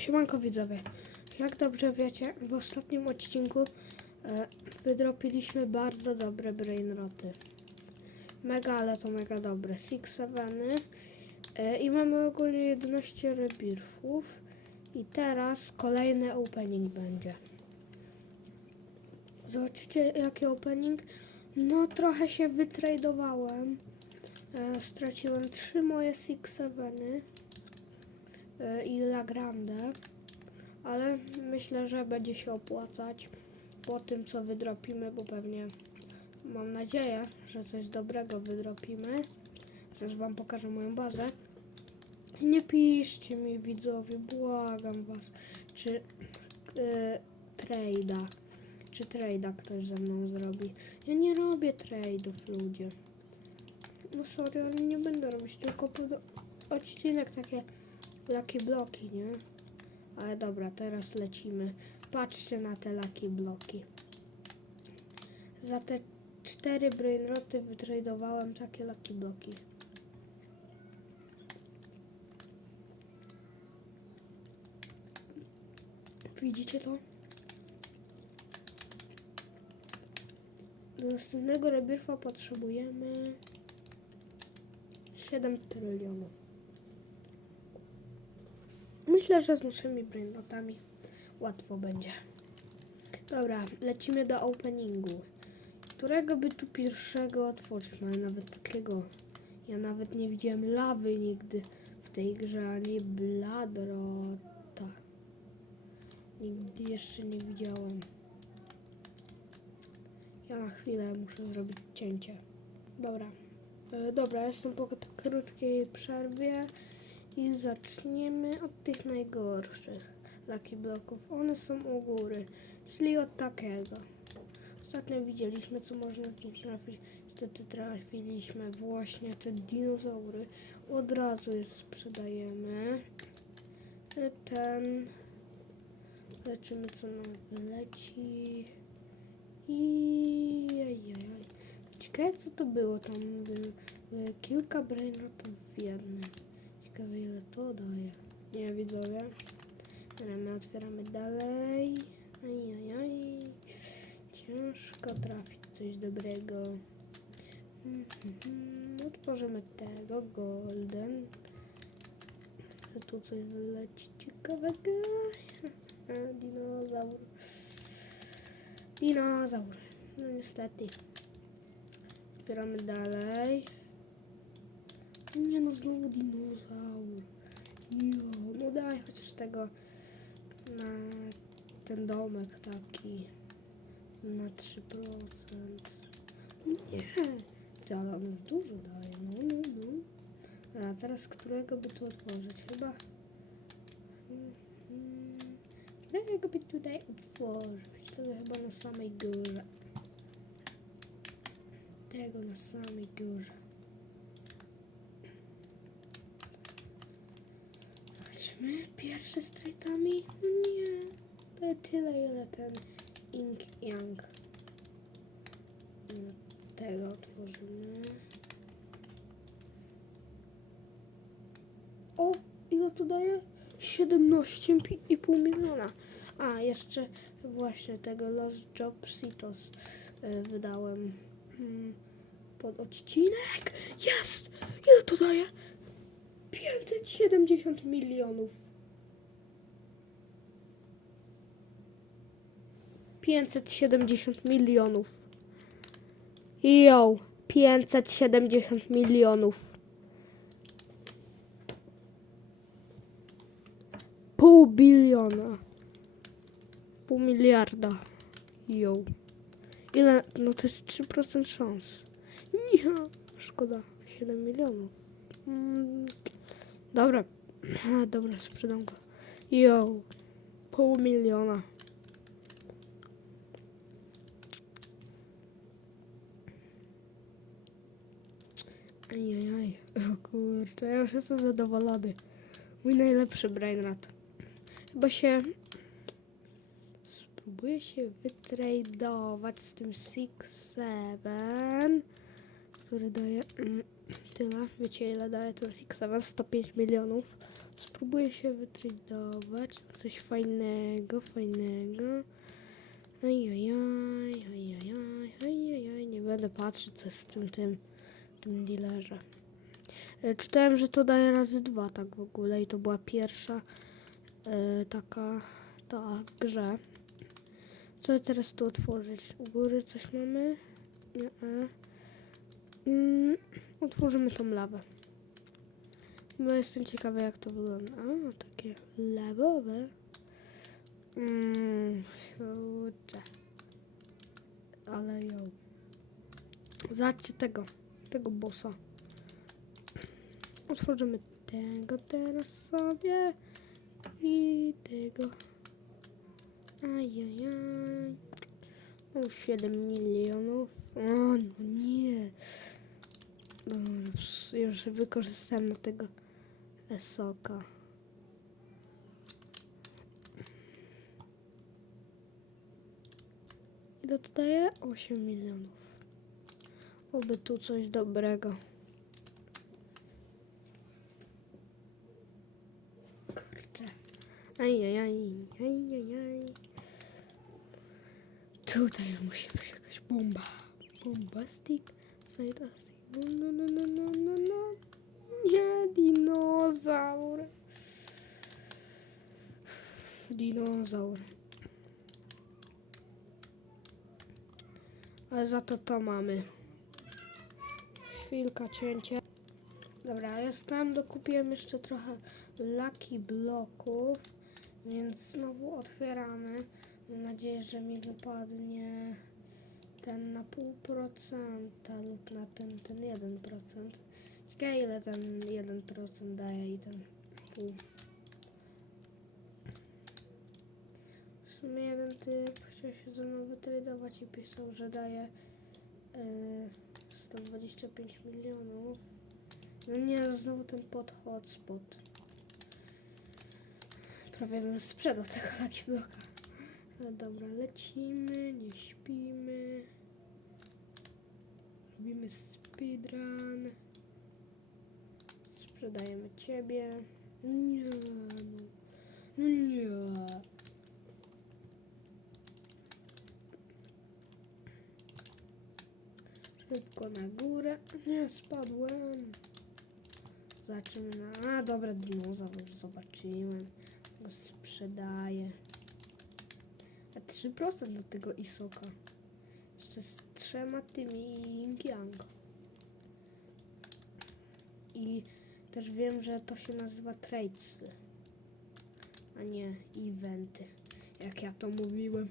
Siemanko widzowie. Jak dobrze wiecie, w ostatnim odcinku e, wydropiliśmy bardzo dobre brainroty. Mega, ale to mega dobre. Six Seveny. E, I mamy ogólnie 11 rebirthów. I teraz kolejny opening będzie. Zobaczycie jaki opening? No trochę się wytradowałem. E, straciłem trzy moje Six Seveny i La Grande, ale myślę, że będzie się opłacać po tym, co wydropimy, bo pewnie mam nadzieję, że coś dobrego wydropimy. Zaraz Wam pokażę moją bazę. Nie piszcie mi widzowie, błagam Was, czy yy, trade'a, czy trade'a ktoś ze mną zrobi. Ja nie robię trade'ów, ludzie. No sorry, ale nie będę robić, tylko pod odcinek takie Lucky bloki, nie? Ale dobra, teraz lecimy. Patrzcie na te lucky bloki. Za te cztery brainroty wytradowałem takie lucky bloki. Widzicie to? Do następnego rebirfa potrzebujemy 7 trylionów. Myślę, że z naszymi brainrotami łatwo będzie. Dobra, lecimy do openingu. Którego by tu pierwszego otworzyć? Mamy nawet takiego. Ja nawet nie widziałem lawy nigdy w tej grze, ani bladrota. Nigdy jeszcze nie widziałem. Ja na chwilę muszę zrobić cięcie. Dobra. E, dobra, jestem po krótkiej przerwie. I zaczniemy od tych najgorszych Lucky Bloków. One są u góry, czyli od takiego. Ostatnio widzieliśmy, co można z nim trafić. Niestety trafiliśmy właśnie te dinozaury. Od razu je sprzedajemy. Ten. Leczymy, co nam wyleci. I... Ciekawe, co to było. Tam były kilka brainrotów w jednym. Ciekawe ile to daje. Nie widzowie. Dobra, my otwieramy dalej. Ajajaj. Ciężko trafić coś dobrego. Mhm. Otworzymy tego. Golden. A tu coś wyleci ciekawego. Dinozaur. Dinozaur. No niestety. Otwieramy dalej. Nie no, znowu dinozaur. Jo, no daj chociaż tego na ten domek taki na 3%. Nie, ty, ale on dużo daje, no, no, no. A teraz którego by tu otworzyć? Chyba... Którego by tutaj otworzyć? Tego chyba na samej górze. Tego na samej górze. Zobaczmy, pierwszy z traitami. No nie, to tyle ile ten Ink Yang. Tego otworzymy. O, ile to daje? 17,5 miliona. A, jeszcze właśnie tego Lost Job Citos y, wydałem hmm, pod odcinek. Jest! Ile to daje? 570 milionów. 570 milionów. Jo, 570 milionów. Pół biliona. Pół miliarda. Jo. Ile? No to jest 3% szans. Nie, szkoda. 7 milionów. Mm, Dobra. Dobra, sprzedam go. Jo. Pół miliona. Ajajaj. O kurczę, ja już jestem zadowolony. Mój najlepszy brainrat. Chyba się... Spróbuję się wytradować z tym Six Seven, który daje tyle. Wiecie ile daje Six Seven? 105 milionów. Spró- Próbuję się wytradować. Coś fajnego, fajnego. Ajajaj, ajajaj, ajajaj. Nie będę patrzeć, co jest w tym, tym, tym dealerze. E, Czytałem, że to daje razy dwa tak w ogóle i to była pierwsza e, taka ta w grze. Co teraz tu otworzyć? U góry coś mamy? Nie. e. Mm, otworzymy tą lawę. Bo jestem ciekawa jak to wygląda. A, takie lawowe. Mmm. Ale ją. Zobaczcie tego, tego bossa. Otworzymy tego teraz sobie i tego. Ajajaj. O, 7 milionów. O, no nie. Dobra, ps- już wykorzystałem na tego soka. Ile to daje? 8 milionów. Oby tu coś dobrego. Kurczę. Ajajaj, ajajaj. Tutaj musi być jakaś bomba. Bombastic, sidastic. No, no, no, no, no, no. Nie, dinozaur. Dinozaur. Ale za to to mamy. Chwilka cięcia. Dobra, jestem. Dokupiłem jeszcze trochę Lucky Bloków, więc znowu otwieramy. Mam nadzieję, że mi wypadnie ten na pół procenta lub na ten, ten 1%. Ciekawe ile ten 1% daje i ten pół. W sumie jeden typ chciał się ze mną wytradować i pisał, że daje yy, 125 milionów. No nie, znowu ten pod hotspot. Prawie bym sprzedał tego Lucky Blocka. Ale dobra, lecimy, nie śpimy. Robimy speedrun. Sprzedajemy ciebie. Nie, no. No nie. Szybko na górę. Nie, spadłem. Zobaczymy na... A, dobra, dinozaur zobaczyłem. Go sprzedaję. A 3% do tego Isoka. Jeszcze z trzema tymi Ying Yang. I też wiem, że to się nazywa tradesy, a nie eventy, jak ja to mówiłem.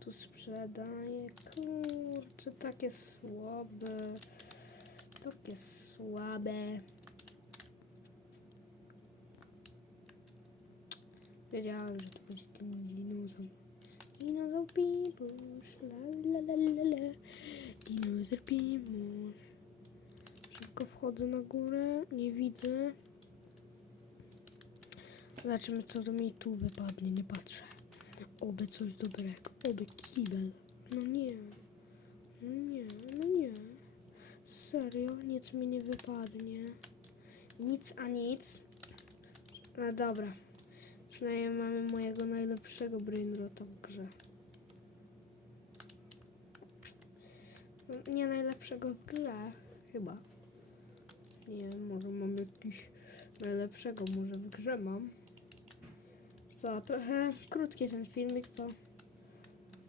Tu sprzedaję, kurczę, takie słabe, takie słabe. Wiedziałem, że to będzie ten dinozaur. Dinozaur Pimuś, la la la la la. Dinozaur Pimuś. Szybko wchodzę na górę, nie widzę. Zobaczymy co to mi tu wypadnie, nie patrzę. Oby coś dobrego, oby kibel. No nie, no nie, no nie. Serio, nic mi nie wypadnie. Nic a nic. No dobra. Przynajmniej mamy mojego najlepszego brainrota w grze. No, Nie najlepszego w grze, chyba. Nie wiem, może mam jakiś najlepszego, może w grze mam. Co, trochę krótki ten filmik, to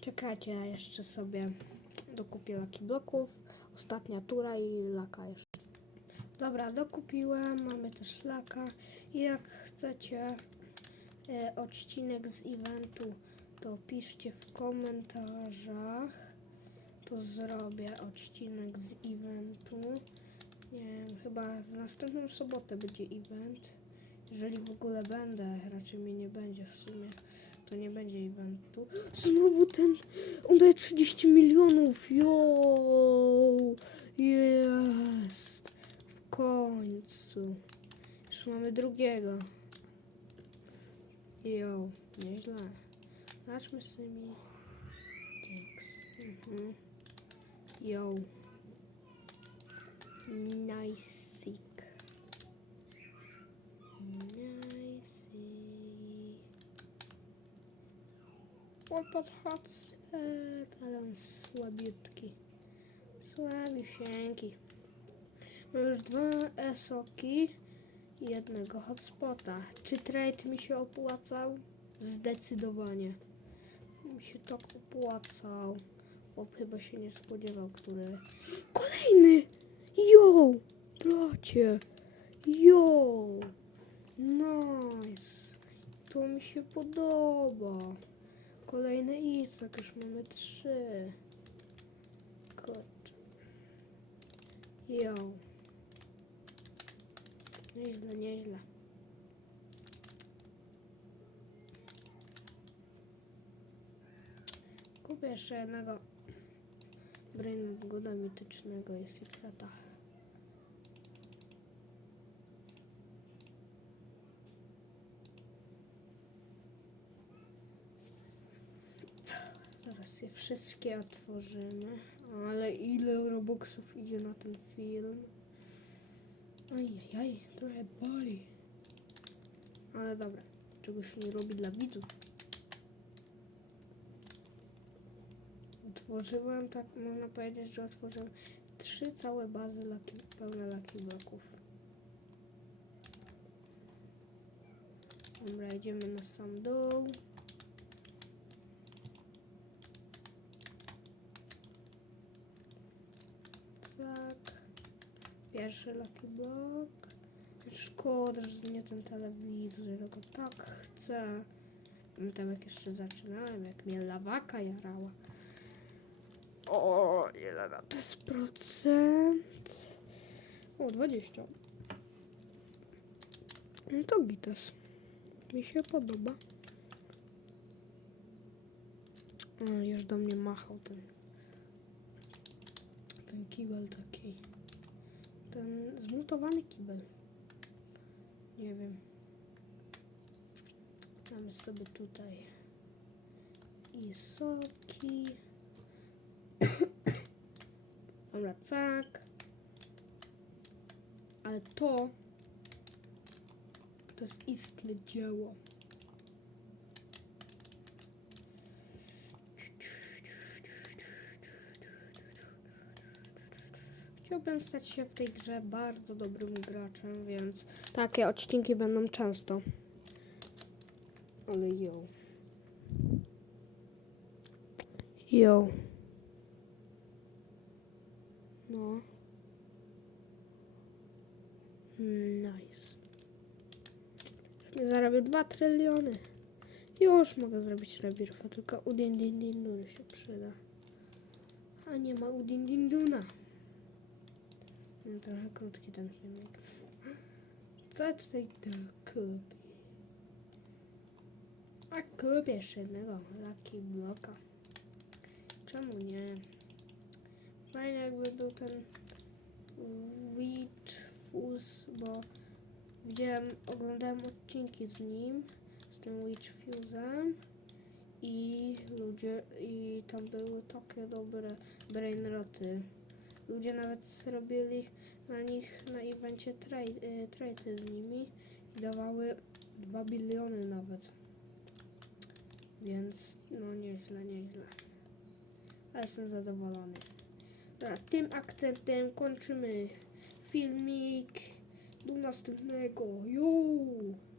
czekajcie, ja jeszcze sobie dokupię laki bloków. Ostatnia tura i laka jeszcze. Dobra, dokupiłem, mamy też laka jak chcecie e, odcinek z eventu, to piszcie w komentarzach. To zrobię odcinek z eventu. Nie wiem, chyba w następną sobotę będzie event. Jeżeli w ogóle będę, raczej mnie nie będzie w sumie, to nie będzie eventu. Znowu ten, on daje 30 milionów, jo, Yo. Nice. Nice. O, podchodzę, ale on słabiutki. Słabiusieńki. Mam już dwa esoki i jednego hotspota. Czy trade mi się opłacał? Zdecydowanie. Mi się tak opłacał. Chłop chyba się nie spodziewał, który... Kolejny! Yo! Bracie! Yo! Nice! To mi się podoba. Kolejny Isaac, już mamy trzy. Kurczę. Yo. Nieźle, nieźle. Kupię jeszcze jednego Braingoda mitycznego i Secreta. Zaraz je wszystkie otworzymy. Ale ile robuxów idzie na ten film? Ajajaj, trochę boli. Ale dobra, czego się nie robi dla widzów. Otworzyłem, tak można powiedzieć, że otworzyłem trzy całe bazy laki, pełne laki bloków. Dobra, idziemy na sam dół. Tak. Pierwszy lucky block. Szkoda, że nie ten telewizor, tego tak chcę. Pamiętam jak jeszcze zaczynałem, jak mnie lawaka jarała. O, ile na to jest procent? O, 20. No to gitas. Mi się podoba. O, już do mnie machał ten ten kibel taki. Ten zmutowany kibel. Nie wiem. Mamy sobie tutaj i soki. Dobra, tak. Ale to to jest istne dzieło. Chciałbym stać się w tej grze bardzo dobrym graczem, więc takie odcinki będą często. Ale yo. Yo. No. Nice. Zarobię 2 tryliony. Już mogę zrobić rebirfa, tylko u din din dun się przyda. A nie ma u din duna. No, trochę krótki ten filmik. Co tutaj to kupi? A kupię jeszcze jednego Lucky Blocka. Czemu nie? Fajnie jakby był ten Witch Fuse, bo widziałem, oglądałem odcinki z nim, z tym Witch Fuse'em i ludzie, i tam były takie dobre brainroty. Ludzie nawet robili na nich na evencie trade, y, z nimi i dawały 2 biliony nawet. Więc no nieźle, nieźle. Ale jestem zadowolony. Dobra, tym akcentem kończymy filmik. Do następnego. Jo!